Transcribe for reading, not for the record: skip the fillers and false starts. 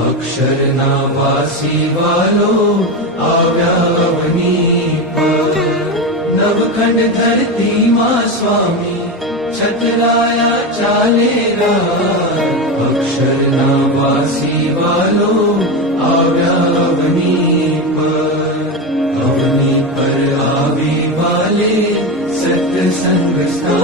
અક્ષરના વાસી વાલો આવ્યા અવની પર. નવખંડ ધરતીમાં સ્વામી છતરાયા ચાલેરા. અક્ષરના વાસી વાલો આવ્યા અવની પર. અવની પર આવી વાલે સત્સંગ સ્થાન.